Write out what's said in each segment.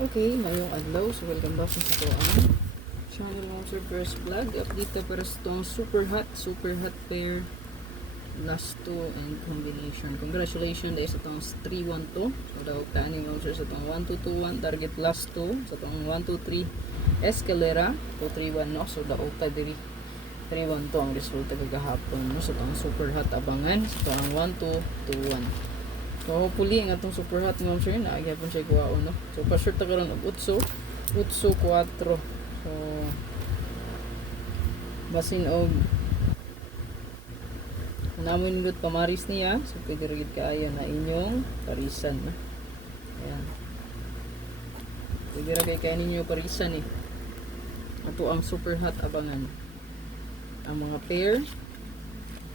Okay, ngayong adlaw, so welcome back sa channel mo sa first vlog. Update ta para sa itong super hot pair last 2 and combination. Congratulations dahil sa itong 312. So daw kanin mo sa itong 1221 target last 2 sa itong 123 Escalera 231 no. So daw ta diri 312 ang resulta kagahapon no sa itong super hot abangan sa itong 1221. So hopefully ang atong super hot nga sure na gyapon siya kuwaon no. So pa sure ta karon og 8 4. So basin og namin gud pamaris niya, so pwede ra gid kaayo na inyong parisan no. Ayan. Pwede ra kay ninyo parisan eh. Ato ang super hot abangan. Ang mga pair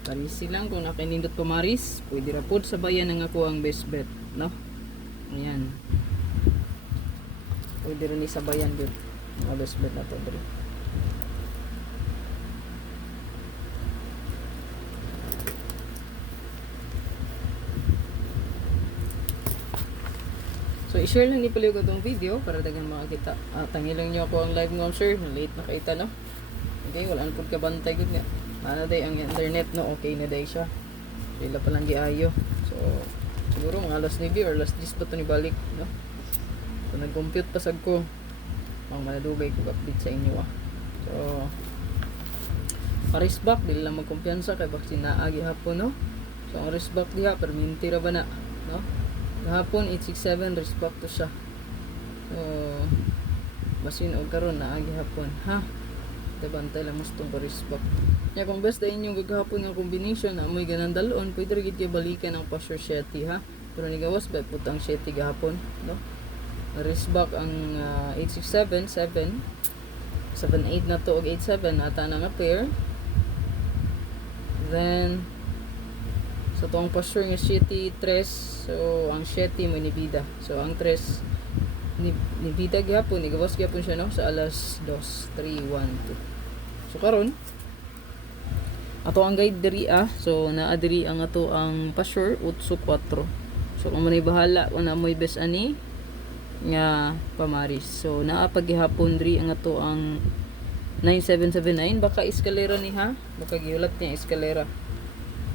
parisi lang kung nakinindot pumaris, pwede ra pod sabayan ang ako ang best bet, no? Ayan. Pwede rin isabayan yun ang best bet na to, bro. So, i-share lang ni pala ko itong video para dagan makakita. Tangilang nyo ako ang live ng sir. Late na kaita, no? Okay, wala po ka bantay good nga. Ano day ang internet no, okay na day siya. Sila pa lang giayo. So siguro mga alas 9 or alas 10 pa to ni balik no. So nag-compute pa sad ko. Ang madugay ko update sa inyo So paris back dili lang magkumpiyansa kay bakit naagi hapon no. So ang risk back diha perminti ra ba na no. Kahapon 867 risk back to siya. So basin og karon naagi hapon ha. Bantay lang mas itong parisbak. Kaya kung basta inyong gagahapon ng combination na amoy ganang dalon, pwede rin kayo balikan ang pasure 7 ha. Pero nigawas ba putang 7 gahapon, no? Parisbak ang 867, 7, 78 na to og 87 ata na nga pair. Then sa itong pasure nga 7, 3, so ang 7 may nibida. So ang 3 nibida gihapon, nigawas gihapon siya no sa alas 2, 3, 1, 2. So karon ato ang guide diri so naa diri ang ato ang pasure 8-4. So kung manay bahala kung na mo'y best ani nga pamaris. So naa paghihapon diri ang ato ang 9779 baka eskalera ni ha, baka giulat niya eskalera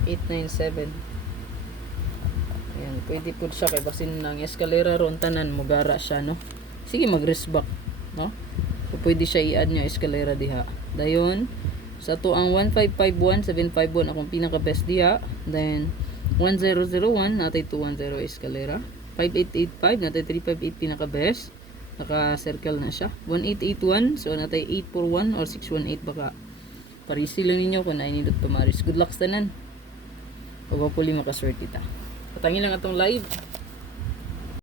897. Ayan, pwede po siya kay basin ng eskalera ron tanan mugara siya no. Sige mag-rest back no. So pwede siya i-add nyo eskalera diha. Dayon sa to ang 1551 751 akong pinaka best diha. Then 1001 natay 210 eskalera. 5885 natay 358 pinaka best. Naka circle na siya. 1881 so natay 841 or 618 baka parisi lang ninyo kung nainindot pamaris. Good luck tanan. Hopefully makaswerte ta. Patangin lang atong live.